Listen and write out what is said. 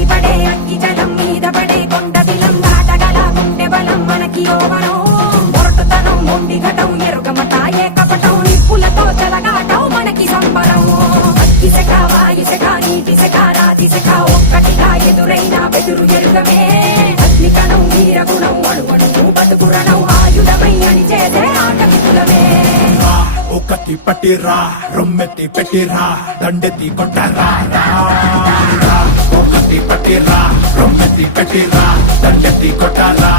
ఎగిసిపడే అగ్గి జలం మీద పడే కొండ దిలం దాటగల గుండె బలం మనకి ఓవరం మొరటుతనం మొండి ఘటం ఎరుగమట ఏకపటం నిప్పులతో చెలగాటం మనకి సంబరం అగ్గిసెక వాయుసెక నీటిసెక రాతిసెక ఒక్కటిగా ఎదురైన బెదురు ఎరుగమే అగ్నికణం వీరగుణం అణువణువు బతుకురణం ఆయుధమై అని చేసే ఆటవికులమే ఒకటి పట్టిరా రొమ్మెత్తి పెట్టిరా దండెత్తి కొట్టరా ఒకటి పట్టిరా రొమ్మెత్తి పెట్టిరా దండెత్తి కొట్టరా